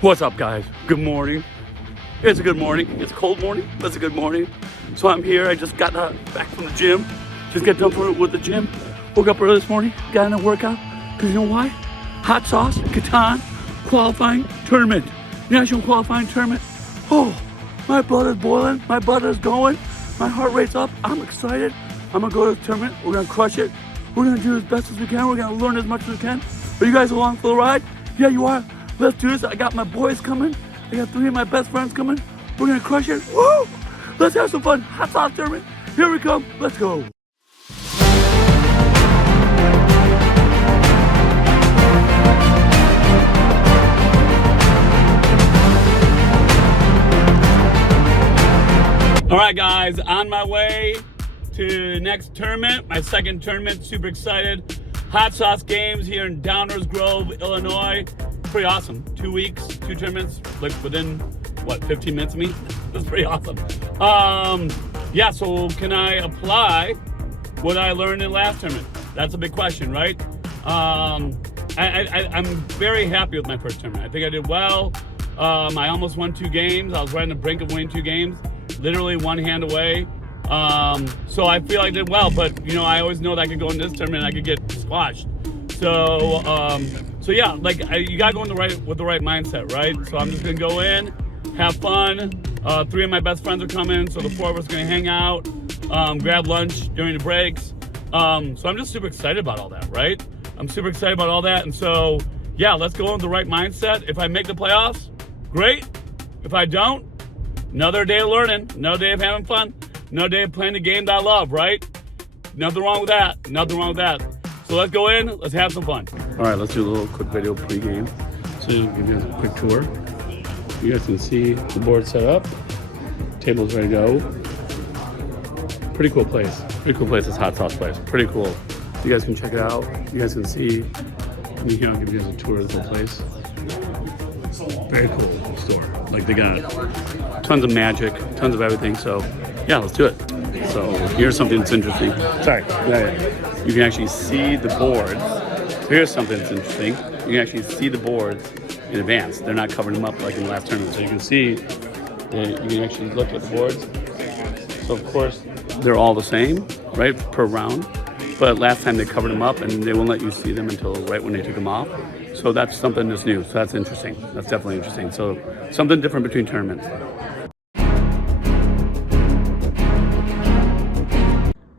What's up, guys? Good morning. It's a good morning. It's a cold morning, but it's a good morning. So I'm here. I just got back from the gym. Just got done with the gym. Woke up early this morning, got in a workout. Because you know why? Hotsauce Catan qualifying tournament. National qualifying tournament. Oh, my blood is boiling. My blood is going. My heart rate's up. I'm excited. I'm going to go to the tournament. We're going to crush it. We're going to do as best as we can. We're going to learn as much as we can. Are you guys along for the ride? Yeah, you are. Let's do this. I got my boys coming. I got 3 of my best friends coming. We're gonna crush it. Woo! Let's have some fun. Hotsauce Tournament. Here we come. Let's go. All right, guys, on my way to the next tournament, my second tournament. Super excited. Hotsauce Games here in Downers Grove, Illinois. Pretty awesome. 2 weeks, 2 tournaments, like within, 15 minutes of me? That's pretty awesome. Yeah, so can I apply what I learned in last tournament? That's a big question, right? I'm very happy with my first tournament. I think I did well. I almost won 2 games. I was right on the brink of winning 2 games, literally one hand away. So I feel I did well, but you know, I always know that I could go in this tournament and I could get squashed. So yeah, like you gotta go in with the right mindset, right? So I'm just gonna go in, have fun. 3 of my best friends are coming, so the 4 of us are gonna hang out, grab lunch during the breaks. So I'm just super excited about all that, right? I'm super excited about all that, and so yeah, let's go in with the right mindset. If I make the playoffs, great. If I don't, another day of learning, another day of having fun, another day of playing the game that I love, right? Nothing wrong with that. Nothing wrong with that. So let's go in, let's have some fun. All right, let's do a little quick video pregame. So give you a quick tour. You guys can see the board set up. Table's ready to go. Pretty cool place. Pretty cool place, this Hotsauce place. Pretty cool. You guys can check it out. You guys can see, let me give you guys a tour of the whole place. Very cool store. Like they got tons of magic, tons of everything. So yeah, let's do it. So here's something that's interesting. Sorry. You can actually see the boards. So here's something that's interesting. You can actually see the boards in advance. They're not covering them up like in the last tournament. So you can see, you can actually look at the boards. So of course, they're all the same, right, per round. But last time they covered them up and they won't let you see them until right when they took them off. So that's something that's new. So that's interesting. That's definitely interesting. So something different between tournaments.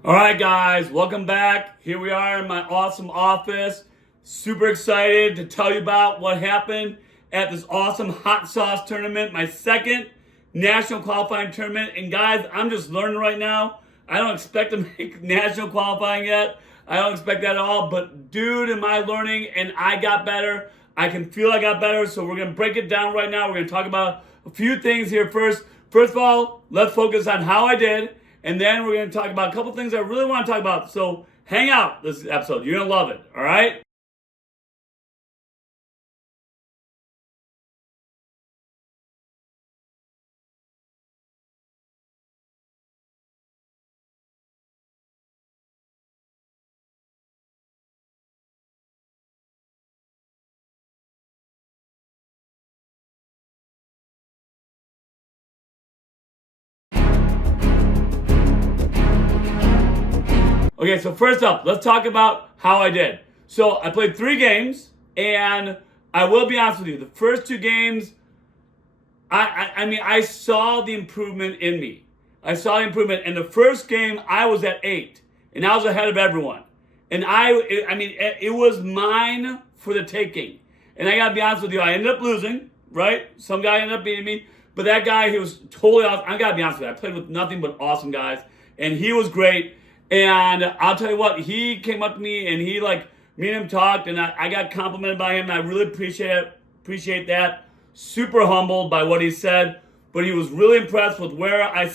All right, guys, welcome back. Here we are in my awesome office. Super excited to tell you about what happened at this awesome Hotsauce Tournament, my second national qualifying tournament. And guys, I'm just learning right now. I don't expect to make national qualifying yet. I don't expect that at all. But dude, am I learning, and I got better. I can feel I got better. So we're gonna break it down right now. We're gonna talk about a few things here first. First of all, let's focus on how I did. And then we're going to talk about a couple things I really want to talk about. So hang out this episode. You're going to love it. All right? Okay, so first up, let's talk about how I did. So I played 3 games, and I will be honest with you. The first 2 games, I saw the improvement in me. I saw the improvement. In the first game, I was at 8, and I was ahead of everyone. And it was mine for the taking. And I gotta be honest with you, I ended up losing, right? Some guy ended up beating me, but that guy, he was totally awesome. I gotta be honest with you, I played with nothing but awesome guys, and he was great. And I'll tell you what, he came up to me and me and him talked, and I got complimented by him, and I really appreciate that. Super humbled by what he said, but he was really impressed with where I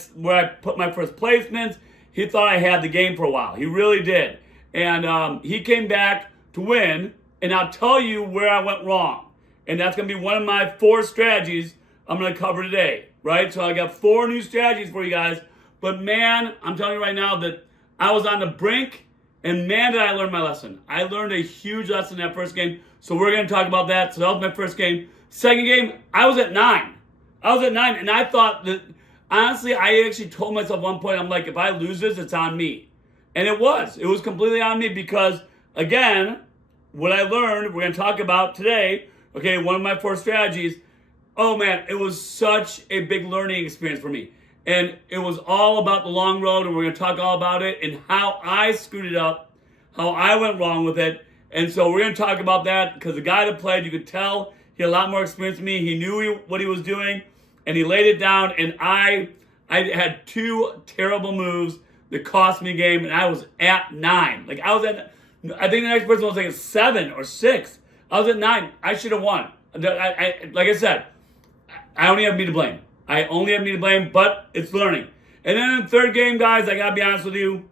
put my first placements. He thought I had the game for a while. He really did. And he came back to win, and I'll tell you where I went wrong. And that's going to be one of my 4 strategies I'm going to cover today, right? So I got 4 new strategies for you guys. But man, I'm telling you right now that I was on the brink, and man, did I learn my lesson. I learned a huge lesson in that first game, so we're going to talk about that. So that was my first game. Second game, I was at 9. And I thought that, honestly, I actually told myself at one point, I'm like, if I lose this, it's on me. And it was. It was completely on me because, again, what I learned, we're going to talk about today, okay, one of my 4 strategies. Oh, man, it was such a big learning experience for me. And it was all about the long road, and we're going to talk all about it and how I screwed it up, how I went wrong with it. And so we're going to talk about that because the guy that played, you could tell he had a lot more experience than me. He knew what he was doing, and he laid it down. And I had 2 terrible moves that cost me a game, and I was at 9. Like, I think the next person was like a 7 or 6. I was at 9. I should have won. Like I said, I only have me to blame. But it's learning. And then in the third game, guys, I got to be honest with you,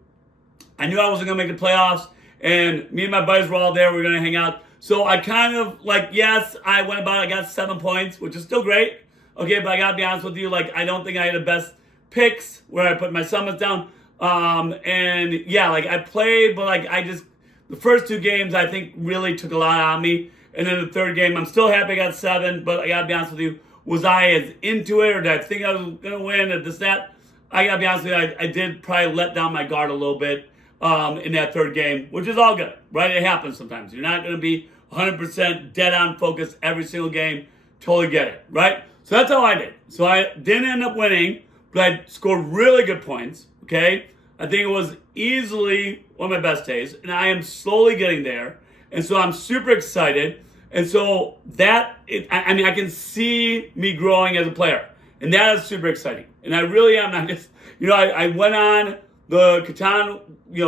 I knew I wasn't going to make the playoffs, and me and my buddies were all there. We were going to hang out. So I kind of, yes, I went about it. I got 7 points, which is still great. Okay, but I got to be honest with you, I don't think I had the best picks where I put my summits down. I played, but the first 2 games, I think, really took a lot out of me. And then the third game, I'm still happy I got 7, but I got to be honest with you, was I as into it, or did I think I was going to win, or this, that? I got to be honest with you, I did probably let down my guard a little bit in that third game, which is all good, right? It happens sometimes. You're not going to be 100% dead on focus every single game. Totally get it, right? So that's how I did. So I didn't end up winning, but I scored really good points, okay? I think it was easily one of my best days, and I am slowly getting there. And so I'm super excited. And so I can see me growing as a player. And that is super exciting. And I really am not just, I went on the Catan,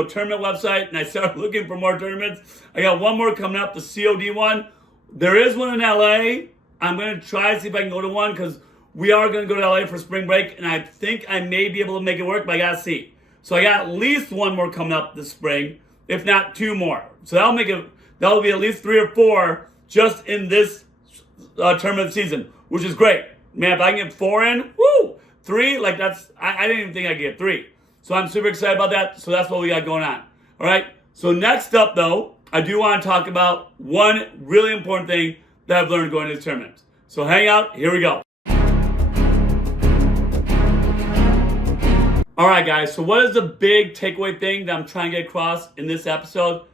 tournament website, and I started looking for more tournaments. I got one more coming up, the COD one. There is one in LA. I'm going to try to see if I can go to one because we are going to go to LA for spring break, and I think I may be able to make it work, but I got to see. So I got at least one more coming up this spring, if not 2 more. So that'll be at least 3 or 4 just in this tournament season, which is great. Man, if I can get 4 in, 3, I didn't even think I could get 3. So I'm super excited about that. So that's what we got going on. All right. So next up, though, I do want to talk about one really important thing that I've learned going to this tournament. So hang out. Here we go. All right, guys. So what is the big takeaway thing that I'm trying to get across in this episode?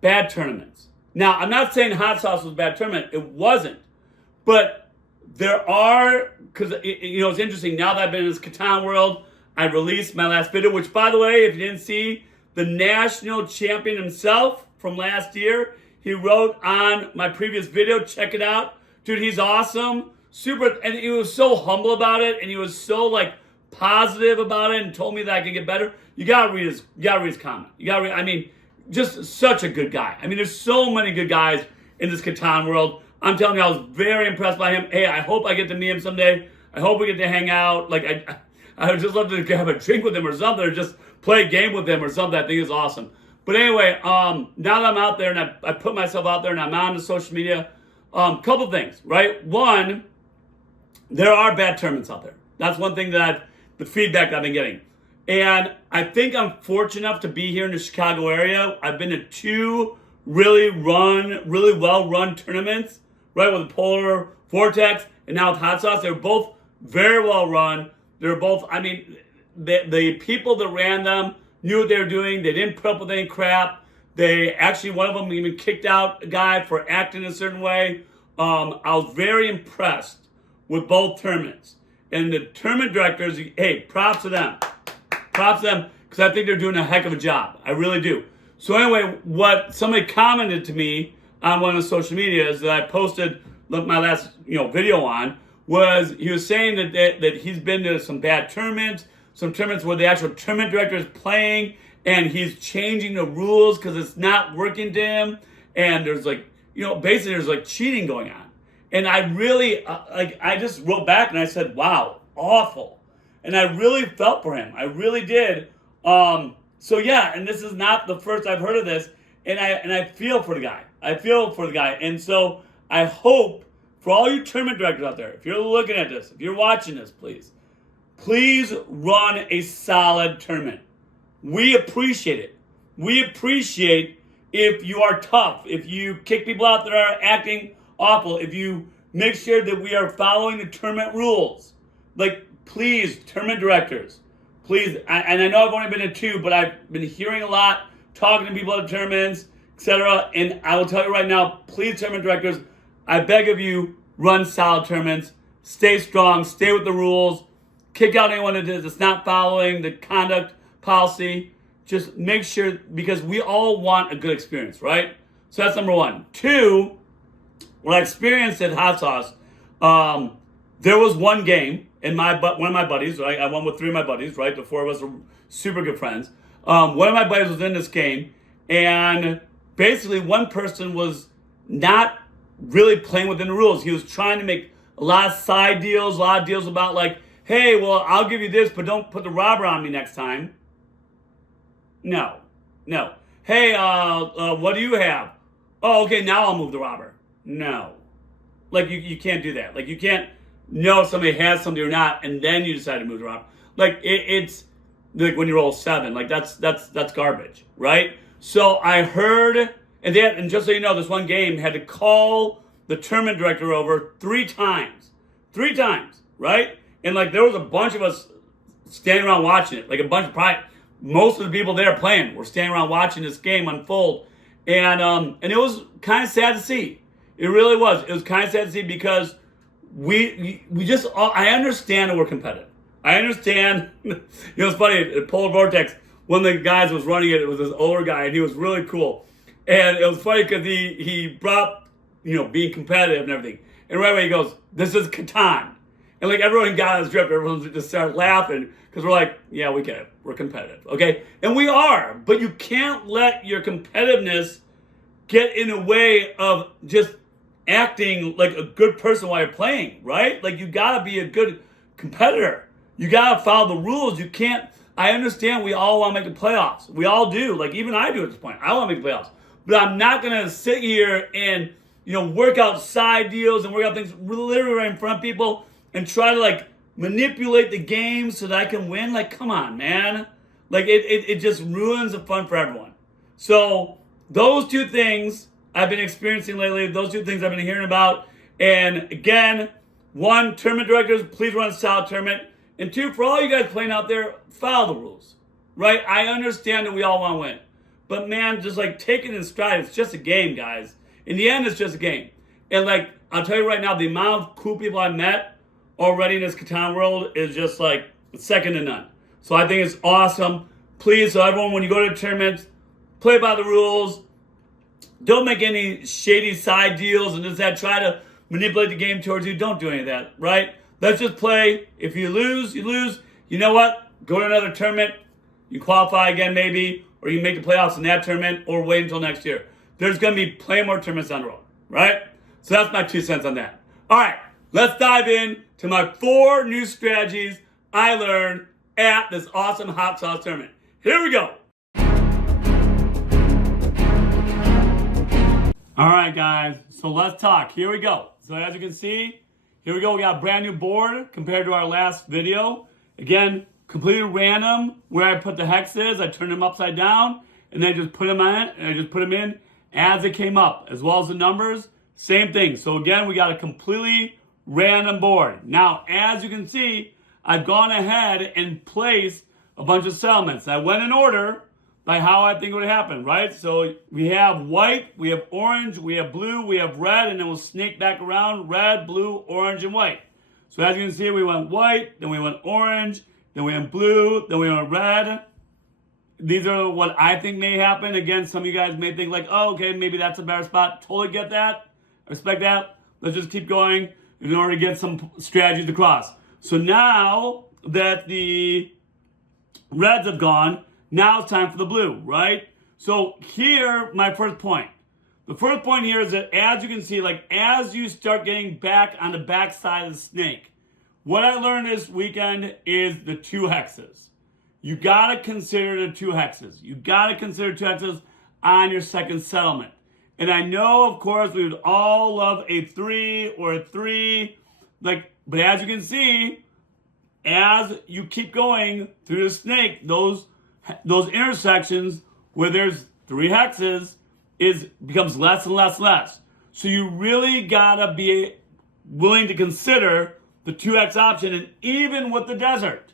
Bad tournaments. Now, I'm not saying Hotsauce was a bad tournament. It wasn't. But there are, because, it's interesting. Now that I've been in this Catan world, I released my last video, which, by the way, if you didn't see, the national champion himself from last year, he wrote on my previous video. Check it out. Dude, he's awesome. Super. And he was so humble about it. And he was so, positive about it and told me that I could get better. You got to read his comment. Just such a good guy. There's so many good guys in this Catan world. I'm telling you, I was very impressed by him. Hey, I hope I get to meet him someday. I hope we get to hang out. I would just love to have a drink with him or something, or just play a game with him or something. I think it's awesome. But anyway, now that I'm out there and I put myself out there and I'm on the social media, couple things, right? One, there are bad tournaments out there. That's one thing the feedback I've been getting. And I think I'm fortunate enough to be here in the Chicago area. I've been to 2 really well-run tournaments, right, with the Polar Vortex and now with Hotsauce. They were both very well-run. They were both, the people that ran them knew what they were doing. They didn't put up with any crap. They actually, one of them even kicked out a guy for acting a certain way. I was very impressed with both tournaments. And the tournament directors, hey, props to them. Props to them, because I think they're doing a heck of a job. I really do. So anyway, what somebody commented to me on one of the social medias that I posted my last video on was he was saying that he's been to some bad tournaments, some tournaments where the actual tournament director is playing and he's changing the rules because it's not working to him. And there's basically there's cheating going on. And I really, I just wrote back and I said, wow, awful. And I really felt for him. I really did. So yeah, and this is not the first I've heard of this. And I feel for the guy. And so I hope for all you tournament directors out there, if you're looking at this, if you're watching this, please run a solid tournament. We appreciate it. We appreciate if you are tough, if you kick people out that are acting awful, if you make sure that we are following the tournament rules. Like, please, tournament directors, please, and I know I've only been to 2, but I've been hearing a lot, talking to people at tournaments, etc. And I will tell you right now, please, tournament directors, I beg of you, run solid tournaments, stay strong, stay with the rules, kick out anyone that's not following the conduct policy. Just make sure, because we all want a good experience, right? So that's number 1. 2, what I experienced at Hotsauce, there was one game, and one of my buddies, right? I went with 3 of my buddies, right? The 4 of us are super good friends. One of my buddies was in this game, and basically one person was not really playing within the rules. He was trying to make a lot of side deals, a lot of deals about like, hey, well, I'll give you this, but don't put the robber on me next time. No. Hey, what do you have? Oh, okay, now I'll move the robber. No. Like, you can't do that. Like, you can't know if somebody has something or not, and then you decide to move the robber. Like, it's like when you roll 7. Like, that's garbage, right? So I heard, and just so you know, this one game had to call the tournament director over 3 times. 3 times, right? And, like, there was a bunch of us standing around watching it. Like, probably most of the people there playing were standing around watching this game unfold. And it was kind of sad to see. It really was. It was kind of sad to see because we just, I understand that we're competitive. I understand, it's funny, at Polar Vortex, one of the guys was running it, was this older guy, and he was really cool. And it was funny because he brought, being competitive and everything. And right away he goes, this is Catan. And like everyone got on his drip, everyone just started laughing because we're like, yeah, we get it. We're competitive, okay? And we are, but you can't let your competitiveness get in the way of just acting like a good person while you're playing, right? Like, you gotta be a good competitor. You gotta follow the rules. You can't, I understand we all wanna make the playoffs. We all do. Like, even I do at this point. I wanna make the playoffs. But I'm not gonna sit here and, work out side deals and work out things literally right in front of people and try to, like, manipulate the game so that I can win. Like, come on, man. Like, it just ruins the fun for everyone. So, those 2 things I've been experiencing lately, those 2 things I've been hearing about. And again, 1, tournament directors, please run a solid tournament. And 2, for all you guys playing out there, follow the rules, right? I understand that we all want to win. But man, just like take it in stride. It's just a game, guys. In the end, it's just a game. And like, I'll tell you right now, the amount of cool people I've met already in this Catan world is just like second to none. So I think it's awesome. Please, so everyone, when you go to tournaments, play by the rules. Don't make any shady side deals and just try to manipulate the game towards you. Don't do any of that, right? Let's just play. If you lose, you lose. You know what? Go to another tournament. You qualify again maybe, or you make the playoffs in that tournament, or wait until next year. There's going to be plenty more tournaments on the road, right? So that's my 2 cents on that. All right, let's dive in to my 4 new strategies I learned at this awesome Hotsauce Tournament. Here we go. All right, guys, so let's talk. Here we go. So as you can see, here we go. We got a brand new board compared to our last video. Again, completely random where I put the hexes. I turned them upside down and then just put them on it, and I just put them in as it came up, as well as the numbers. Same thing. So again, we got a completely random board. Now, as you can see, I've gone ahead and placed a bunch of settlements. I went in order by how I think it would happen, right? So we have white, we have orange, we have blue, we have red, and then we'll snake back around red, blue, orange, and white. So as you can see, we went white, then we went orange, then we went blue, then we went red. These are what I think may happen. Again, some of you guys may think like, oh, okay, maybe that's a better spot. Totally get that. I respect that. Let's just keep going in order to get some strategies across. So now that the reds have gone, now it's time for the blue, right? So here, my first point. The first point here is that as you can see, like as you start getting back on the back side of the snake, what I learned this weekend is the 2 hexes. You gotta consider the 2 hexes. You gotta consider 2 hexes on your second settlement. And I know, of course, we would all love a 3 or a 3, but as you can see, as you keep going through the snake, those intersections where there's 3 hexes becomes less and less and less. So you really gotta be willing to consider the 2X option, and even with the desert.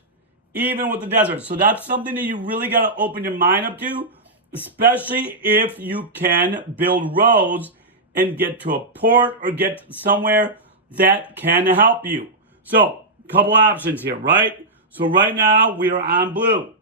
So that's something that you really got to open your mind up to, especially if you can build roads and get to a port or get somewhere that can help you. So, a couple options here, right? So right now we are on blue.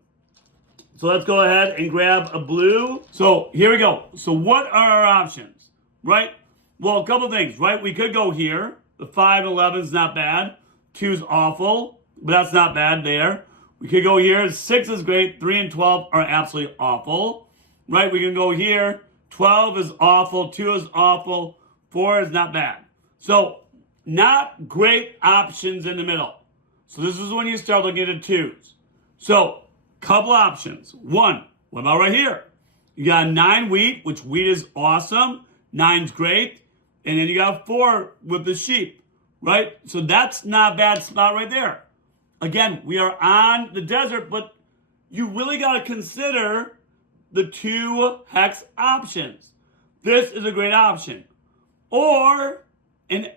So let's go ahead and grab a blue. So here we go. So what are our options, right? Well, a couple things, right? We could go here. The 5 and 11 is not bad. 2 is awful, but that's not bad there. We could go here. 6 is great. 3 and 12 are absolutely awful, right? We can go here. 12 is awful. 2 is awful. 4 is not bad. So not great options in the middle. So this is when you start looking at the 2s. So couple options. 1, what about right here? You got 9 wheat, which wheat is awesome. 9's great. And then you got 4 with the sheep, right? So that's not a bad spot right there. Again, we are on the desert, but you really got to consider the 2 hex options. This is a great option. Or, in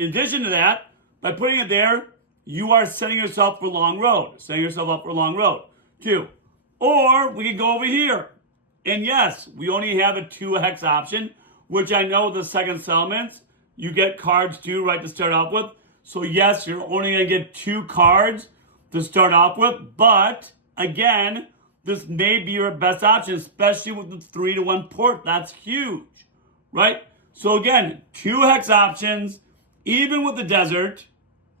addition to that, by putting it there, you are setting yourself for long road. Setting yourself up for a long road. 2. Or we can go over here. And yes, we only have a 2 hex option, which I know the second settlements, you get cards too, right, to start off with. So yes, you're only going to get 2 cards to start off with. But again, this may be your best option, especially with the 3-to-1 port. That's huge, right? So again, 2 hex options, even with the desert,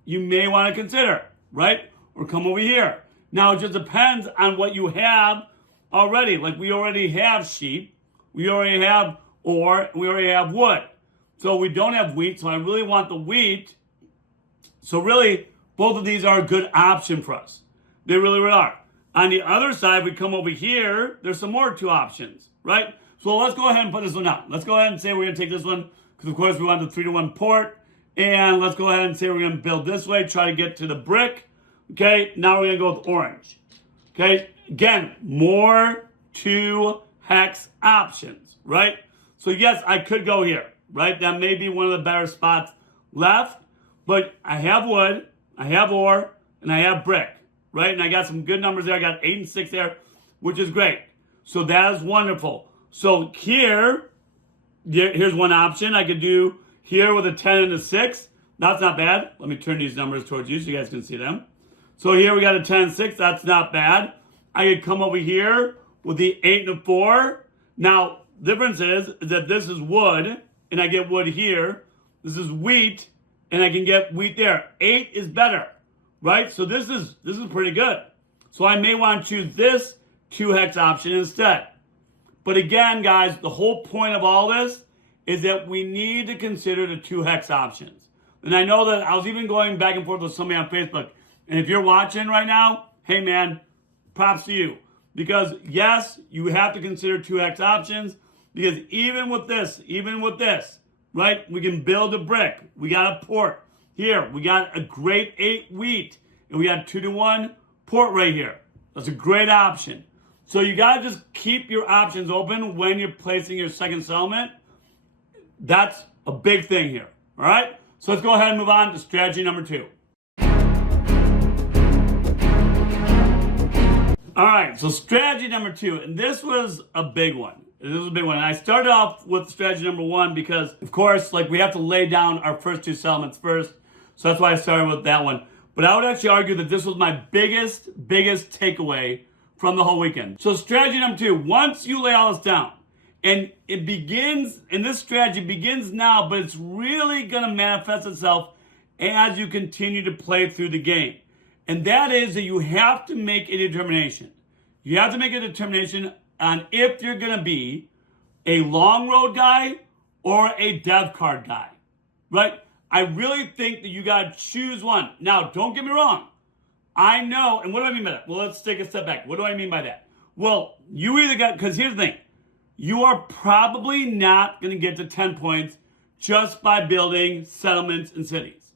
you may want to consider, right? Or come over here. Now, it just depends on what you have already. Like we already have sheep, we already have ore, we already have wood. So we don't have wheat, so I really want the wheat. So really, both of these are a good option for us. They really, really are. On the other side, we come over here, there's some more 2 options, right? So let's go ahead and put this one out. Let's go ahead and say we're going to take this one, because of course we want the 3-to-1 port. And let's go ahead and say we're going to build this way, try to get to the brick. Okay, now we're going to go with orange. Okay, again, more 2 hex options, right? So yes, I could go here, right? That may be one of the better spots left. But I have wood, I have ore, and I have brick, right? And I got some good numbers there. I got 8 and 6 there, which is great. So that is wonderful. So here's one option I could do. Here with a 10 and a 6, that's not bad. Let me turn these numbers towards you so you guys can see them. So here we got a 10 and 6, that's not bad. I could come over here with the 8 and a 4. Now, the difference is that this is wood, and I get wood here. This is wheat, and I can get wheat there. 8 is better, right? So this is pretty good. So I may want to choose this 2 hex option instead. But again, guys, the whole point of all this is that we need to consider the 2 hex options. And I know that I was even going back and forth with somebody on Facebook. And if you're watching right now, hey man, props to you. Because yes, you have to consider 2 hex options. Because even with this, right, we can build a brick. We got a port. Here, we got a great 8 wheat. And we got 2-to-1 port right here. That's a great option. So you got to just keep your options open when you're placing your second settlement. That's a big thing here, all right? So let's go ahead and move on to strategy number 2. All right, so strategy number 2, and this was a big one. And I started off with strategy number 1 because, of course, like we have to lay down our first 2 settlements first. So that's why I started with that one. But I would actually argue that this was my biggest takeaway from the whole weekend. So strategy number 2, once you lay all this down, and it begins, and this strategy begins now, but it's really going to manifest itself as you continue to play through the game. And that is that you have to make a determination. You have to make a determination on if you're going to be a long road guy or a dev card guy, right? I really think that you got to choose one. Now, don't get me wrong. I know, and what do I mean by that? Well, let's take a step back. What do I mean by that? Well, you either got, because here's the thing. You are probably not going to get to 10 points just by building settlements and cities.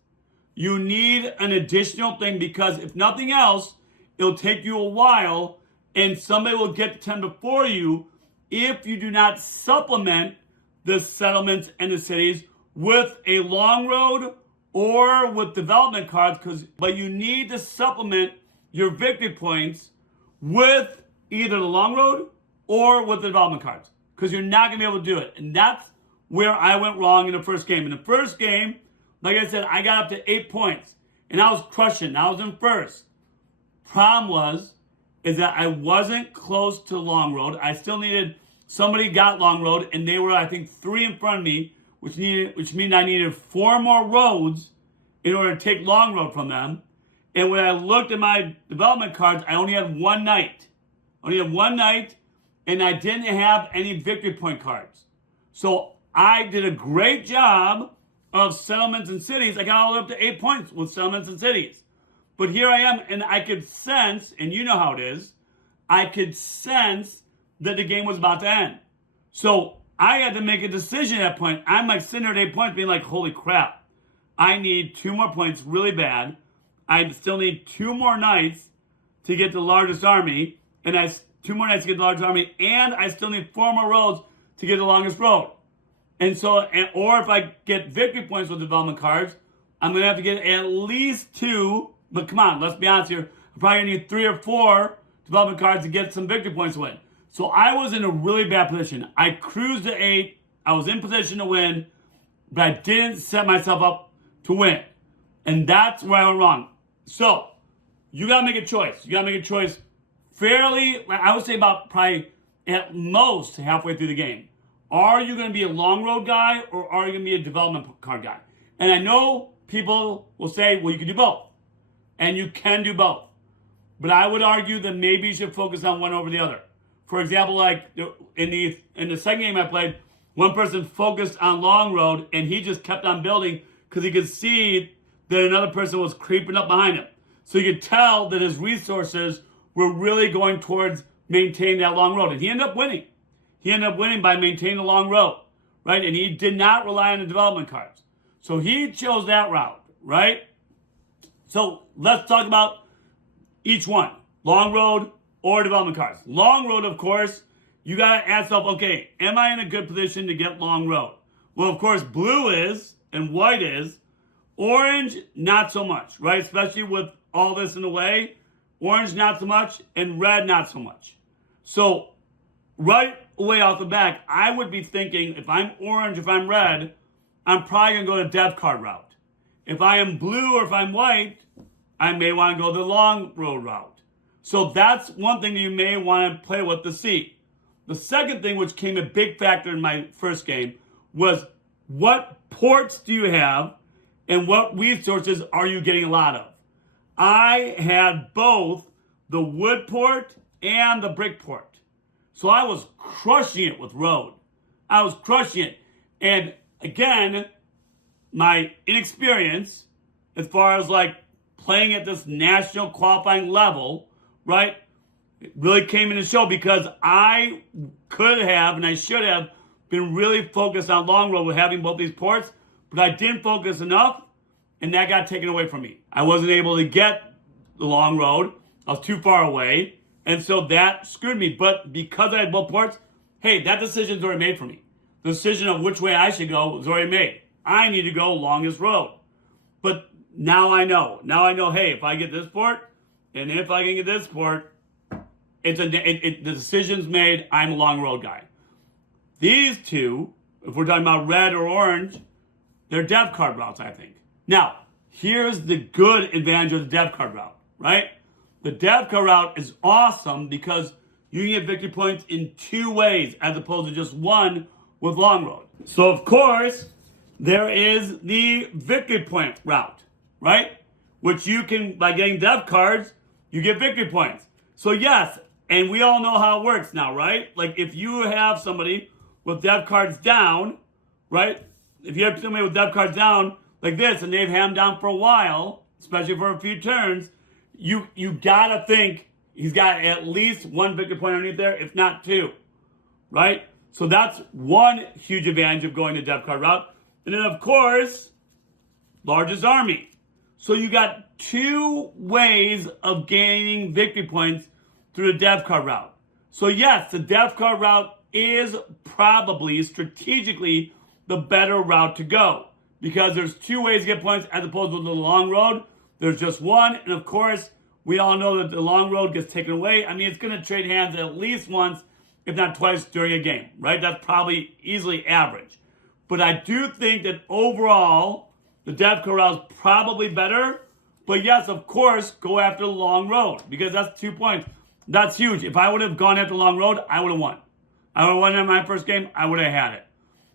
You need an additional thing because if nothing else, it'll take you a while and somebody will get to 10 before you if you do not supplement the settlements and the cities with a long road or with development cards, but you need to supplement your victory points with either the long road or with the development cards, because you're not going to be able to do it. And that's where I went wrong in the first game. In the first game, like I said, I got up to 8 points, and I was crushing. I was in first. Problem is that I wasn't close to long road. I still needed, somebody got long road, and they were, I think, 3 in front of me, which means I needed 4 more roads in order to take long road from them. And when I looked at my development cards, I only had one night. And I didn't have any victory point cards. So I did a great job of settlements and cities. I got all the way up to 8 points with settlements and cities. But here I am, and I could sense, and you know how it is, I could sense that the game was about to end. So I had to make a decision at that point. I'm like sitting there at 8 points being like, holy crap, I need 2 more points really bad. I still need 2 more nights to get the largest army, and 2 more nights to get the largest army, and I still need 4 more roads to get the longest road. And so, or if I get victory points with development cards, I'm going to have to get at least 2, but come on, let's be honest here, I'm probably going to need 3 or 4 development cards to get some victory points to win. So I was in a really bad position. I cruised to 8, I was in position to win, but I didn't set myself up to win. And that's where I went wrong. So, you got to make a choice. You got to make a choice fairly, I would say about probably at most halfway through the game. Are you going to be a long road guy, or are you going to be a development card guy? And I know people will say, well, you can do both. And you can do both. But I would argue that maybe you should focus on one over the other. For example, like in the second game I played, one person focused on long road, and he just kept on building because he could see that another person was creeping up behind him. So you could tell that his resources were really going towards maintaining that long road. And he ended up winning. He ended up winning by maintaining the long road, right? And he did not rely on the development cards. So he chose that route, right? So let's talk about each one. Long road or development cards. Long road, of course, you got to ask yourself, okay, am I in a good position to get long road? Well, of course, blue is and white is. Orange, not so much, right? Especially with all this in the way. Orange, not so much, and red, not so much. So right away off the back, I would be thinking, if I'm orange, if I'm red, I'm probably going to go the dev card route. If I am blue or if I'm white, I may want to go the long road route. So that's one thing that you may want to play with to see. The second thing, which came a big factor in my first game, was what ports do you have and what resources are you getting a lot of? I had both the wood port and the brick port. So I was crushing it with road. I was crushing it. And again, my inexperience as far as like playing at this national qualifying level, right, it really came into show because I could have and I should have been really focused on long road with having both these ports, but I didn't focus enough, and that got taken away from me. I wasn't able to get the long road. I was too far away, and so that screwed me. But because I had both ports, hey, that decision's already made for me. The decision of which way I should go was already made. I need to go longest road. But now I know. Now I know, hey, if I get this port, and if I can get this port, the decision's made. I'm a long road guy. These two, if we're talking about red or orange, they're dev card routes, I think. Now, here's the good advantage of the dev card route, right? The dev card route is awesome because you can get victory points in 2 ways as opposed to just one with long road. So, of course, there is the victory point route, right? Which you can, by getting dev cards, you get victory points. So, yes, and we all know how it works now, right? Like, if you have somebody with dev cards down, right? If you have somebody with dev cards down like this, and they've had them down for a while, especially for a few turns, you gotta think he's got at least 1 victory point underneath there, if not 2, right? So that's one huge advantage of going the dev card route. And then, of course, largest army. So you got 2 ways of gaining victory points through the dev card route. So yes, the dev card route is probably strategically the better route to go. Because there's two ways to get points as opposed to the long road. There's just one. And of course, we all know that the long road gets taken away. I mean, it's going to trade hands at least once, if not twice, during a game, right? That's probably easily average. But I do think that overall, the depth corral is probably better. But yes, of course, go after the long road because that's 2 points. That's huge. If I would have gone after the long road, I would have won. I would have won in my first game. I would have had it.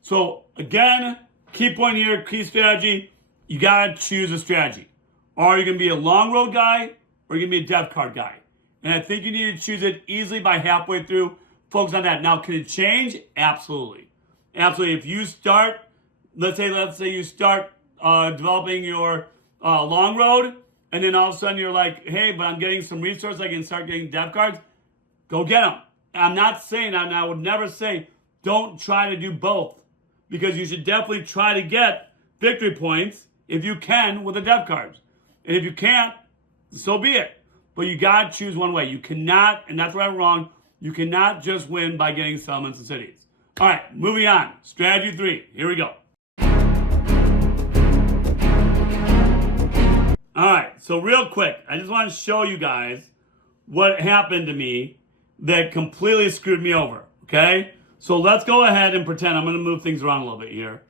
So again, key point here, key strategy, you got to choose a strategy. Are you going to be a long road guy or are you going to be a depth card guy? And I think you need to choose it easily by halfway through. Focus on that. Now, can it change? Absolutely. Absolutely. If you start, let's say you start developing your long road, and then all of a sudden you're like, hey, but I'm getting some resources, I can start getting depth cards, go get them. I'm not saying, and I would never say, don't try to do both, because you should definitely try to get victory points if you can with the depth cards. And if you can't, so be it. But you got to choose one way. You cannot, and that's where I'm wrong, you cannot just win by getting settlements and cities. All right, moving on. Strategy 3. Here we go. All right, so real quick, I just want to show you guys what happened to me that completely screwed me over, okay? So let's go ahead and pretend, I'm going to move things around a little bit here.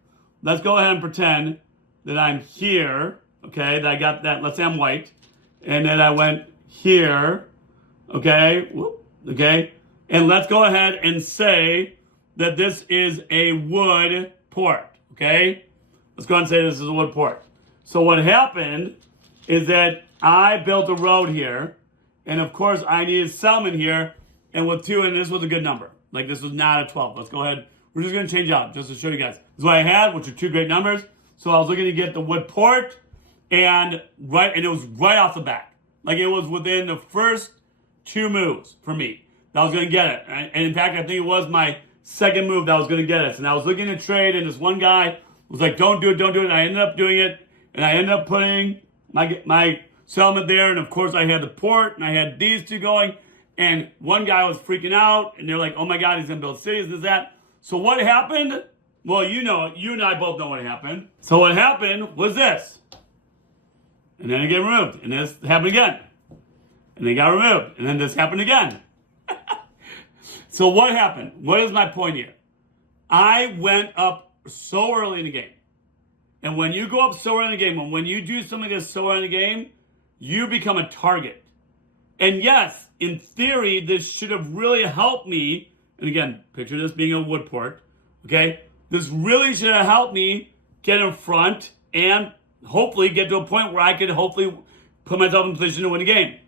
Let's go ahead and pretend that I'm here, okay, that I got that, let's say I'm white, and then I went here, okay, okay, and let's go ahead and say that this is a wood port, okay? Let's go ahead and say this is a wood port. So what happened is that I built a road here, and of course I needed settlement here, and with 2, and this was a good number. Like this was not a 12. Let's go ahead. We're just going to change out just to show you guys. This is what I had, which are 2 great numbers. So I was looking to get the wood port, and it was right off the bat. Like it was within the first 2 moves for me that I was going to get it. And in fact, I think it was my second move that I was going to get it. And I was looking to trade, and this one guy was like, don't do it, don't do it. And I ended up doing it, and I ended up putting my settlement there, and of course I had the port, and I had these 2 going, and one guy was freaking out, and they're like, oh my God, he's gonna build cities, this, that. So what happened? Well, you know, you and I both know what happened. So what happened was this. And then it got removed, and this happened again. And it got removed, and then this happened again. So what happened? What is my point here? I went up so early in the game. And when you go up so early in the game, and when you do something that's so early in the game, you become a target. And yes, in theory, this should have really helped me. And again, picture this being a wood port, okay? This really should have helped me get in front and hopefully get to a point where I could hopefully put myself in position to win a game.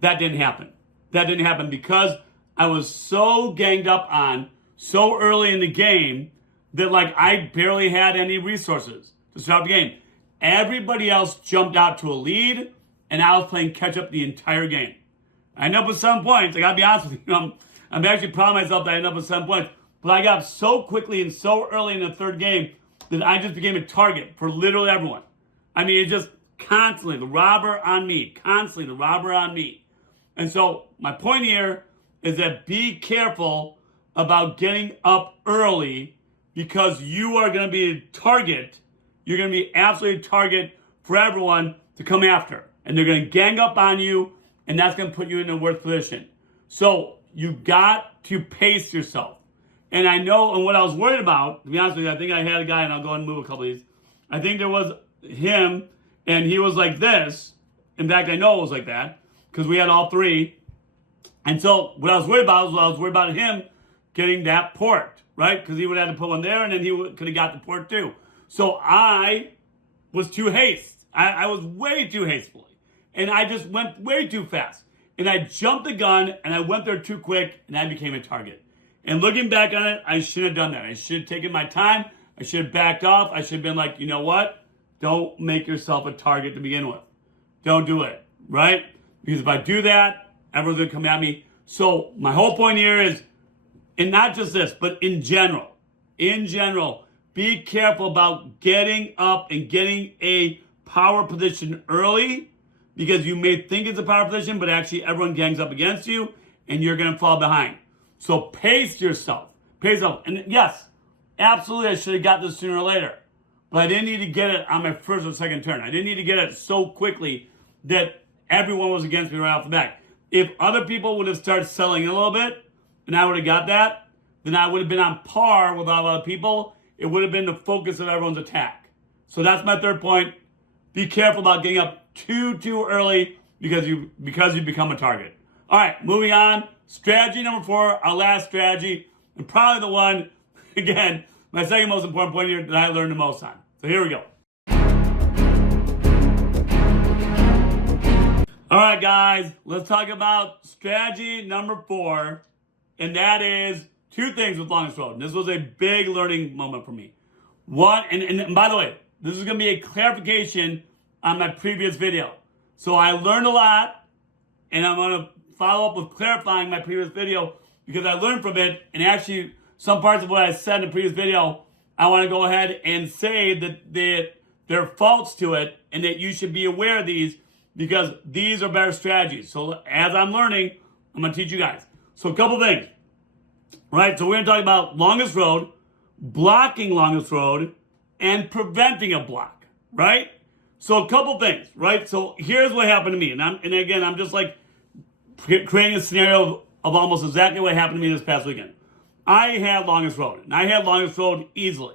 That didn't happen. That didn't happen because I was so ganged up on so early in the game that like I barely had any resources to start the game. Everybody else jumped out to a lead, and I was playing catch up the entire game. I ended up with 7 points. I gotta be honest with you. I'm actually proud of myself that I ended up with 7 points. But I got up so quickly and so early in the third game that I just became a target for literally everyone. I mean, it just constantly, the robber on me. Constantly, the robber on me. And so my point here is that be careful about getting up early because you are going to be a target. You're going to be absolutely a target for everyone to come after. And they're going to gang up on you, and that's going to put you in a worse position. So you got to pace yourself. And I know, and what I was worried about, to be honest with you, I think I had a guy, and I'll go ahead and move a couple of these. I think there was him, and he was like this. In fact, I know it was like that, because we had all 3. And so what I was worried about was I was worried about him getting that port, right? Because he would have to put one there, and then he could have got the port too. So I was too hasty. I was way too hastily. And I just went way too fast. And I jumped the gun, and I went there too quick, and I became a target. And looking back on it, I should have done that. I should have taken my time. I should have backed off. I should have been like, you know what? Don't make yourself a target to begin with. Don't do it, right? Because if I do that, everyone's going to come at me. So my whole point here is, and not just this, but in general, be careful about getting up and getting a power position early, because you may think it's a power position, but actually everyone gangs up against you and you're going to fall behind. So pace yourself. And yes, absolutely I should have got this sooner or later. But I didn't need to get it on my first or second turn. I didn't need to get it so quickly that everyone was against me right off the bat. If other people would have started selling a little bit, and I would have got that, then I would have been on par with all other people. It would have been the focus of everyone's attack. So that's my third point. Be careful about getting up too early because you become a target. All right, moving on. Strategy number 4, our last strategy, and probably the one, again, my second most important point here that I learned the most on. So here we go. All right, guys, let's talk about strategy number 4, and that is 2 things with longest road. And this was a big learning moment for me. One, and by the way, this is going to be a clarification on my previous video. So I learned a lot, and I'm going to follow up with clarifying my previous video because I learned from it, and actually some parts of what I said in the previous video, I want to go ahead and say that there are faults to it and that you should be aware of these because these are better strategies. So as I'm learning, I'm going to teach you guys. So a couple things, right? So we're going to talk about longest road, blocking longest road, and preventing a block, right? So a couple things, right? So here's what happened to me. And again, I'm just like creating a scenario of almost exactly what happened to me this past weekend. I had longest road, and I had longest road easily,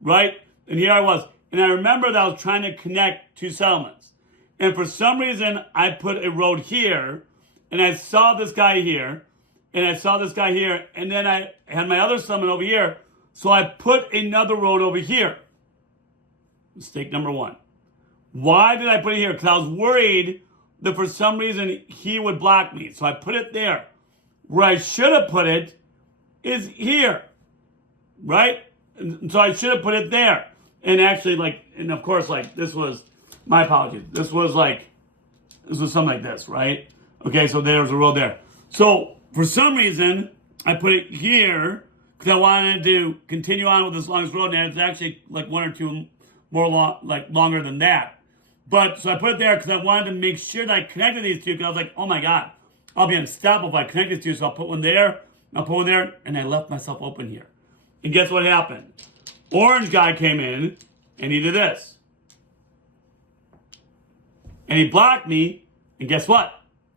right? And here I was. And I remember that I was trying to connect 2 settlements. And for some reason, I put a road here, and I saw this guy here, and I saw this guy here, and then I had my other settlement over here, so I put another road over here. Mistake number 1. Why did I put it here? Because I was worried that for some reason he would block me. So I put it there. Where I should have put it is here, right? And so I should have put it there. And actually, and of course, this was, my apologies. This was something like this, right? Okay, so there was a road there. So for some reason, I put it here because I wanted to continue on with this longest road, and it's actually like 1 or 2 more longer than that. But so I put it there because I wanted to make sure that I connected these 2 because I was like, oh my God, I'll be unstoppable if I connect these 2. So I'll put one there, I'll put one there, and I left myself open here. And guess what happened? Orange guy came in and he did this. And he blocked me, and guess what?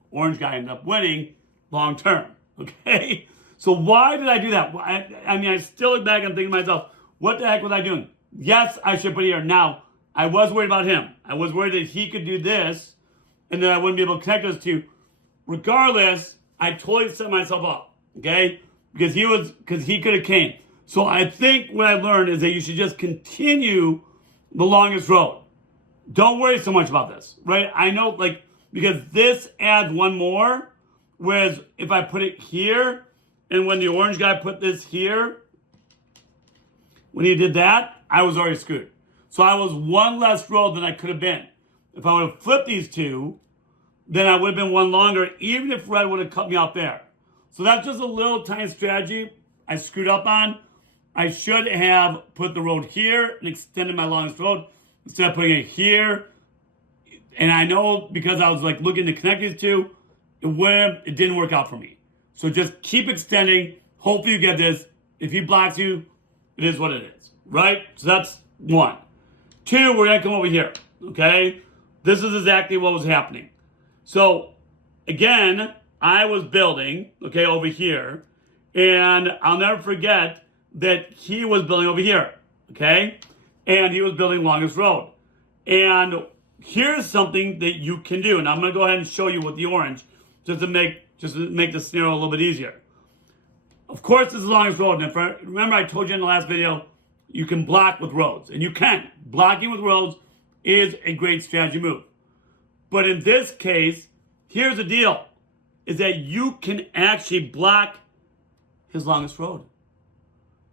Orange guy ended up winning long term, okay? So why did I do that? I mean, I still look back and think to myself, what the heck was I doing? Yes, I should put it here. Now, I was worried about him. I was worried that he could do this, and then I wouldn't be able to connect those 2. Regardless, I totally set myself up, okay? Because he could have came. So I think what I learned is that you should just continue the longest road. Don't worry so much about this, right? I know, because this adds 1 more, whereas if I put it here, and when the orange guy put this here, when he did that, I was already screwed. So I was 1 less road than I could have been. If I would have flipped these 2, then I would have been 1 longer, even if red would have cut me out there. So that's just a little tiny strategy I screwed up on. I should have put the road here and extended my longest road instead of putting it here. And I know because I was looking to connect these 2, it didn't work out for me. So just keep extending. Hopefully you get this. If he blocks you, it is what it is, right? So that's 1. 2, we're gonna come over here, okay? This is exactly what was happening. So again, I was building, okay, over here, and I'll never forget that he was building over here, okay? And he was building longest road. And here's something that you can do, and I'm gonna go ahead and show you with the orange, just to make the scenario a little bit easier. Of course, this is the longest road, and remember I told you in the last video, you can block with roads, and you can. Blocking with roads is a great strategy move. But in this case, here's the deal, is that you can actually block his longest road.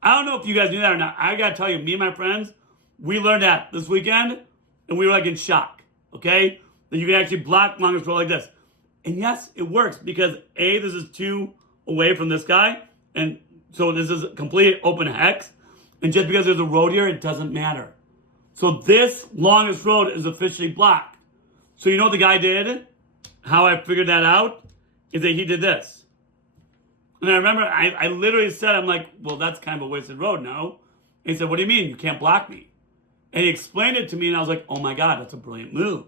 I don't know if you guys knew that or not. I gotta tell you, me and my friends, we learned that this weekend, and we were in shock, okay? That you can actually block longest road like this. And yes, it works because A, this is 2 away from this guy, and so this is a complete open hex. And just because there's a road here, it doesn't matter. So this longest road is officially blocked. So you know what the guy did? How I figured that out is that he did this. And I remember I literally said, I'm like, well, that's kind of a wasted road now. And he said, what do you mean? You can't block me. And he explained it to me, and I was like, oh my God, that's a brilliant move.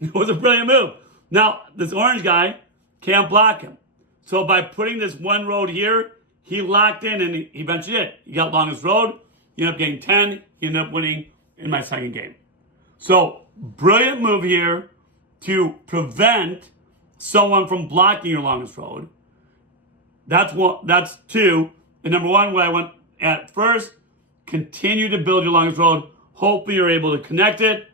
It was a brilliant move. Now, this orange guy can't block him. So by putting this one road here, he locked in, and he eventually did. He got longest road. He ended up getting 10. He ended up winning in my second game. So, brilliant move here to prevent someone from blocking your longest road. That's one. That's two. And number one, what I went at first, continue to build your longest road. Hopefully you're able to connect it,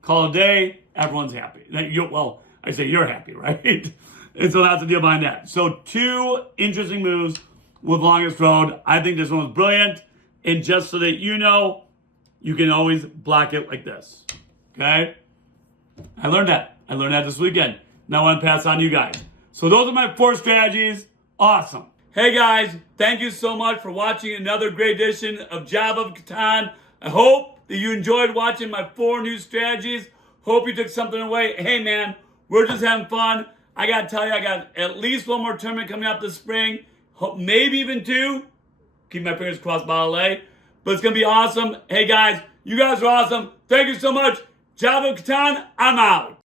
call it a day, everyone's happy. Well, I say you're happy, right? And so that's the deal behind that. So 2 interesting moves with longest road. I think this one was brilliant. And just so that you know, you can always block it like this. Okay? I learned that. I learned that this weekend. Now I want to pass on to you guys. So those are my 4 strategies. Awesome. Hey guys, thank you so much for watching another great edition of Java of Catan. I hope that you enjoyed watching my 4 new strategies. Hope you took something away. Hey man, we're just having fun. I gotta tell you, I got at least 1 more tournament coming up this spring. Maybe even 2. Keep my fingers crossed by LA. But it's gonna be awesome. Hey guys, you guys are awesome. Thank you so much. Java of Catan, I'm out.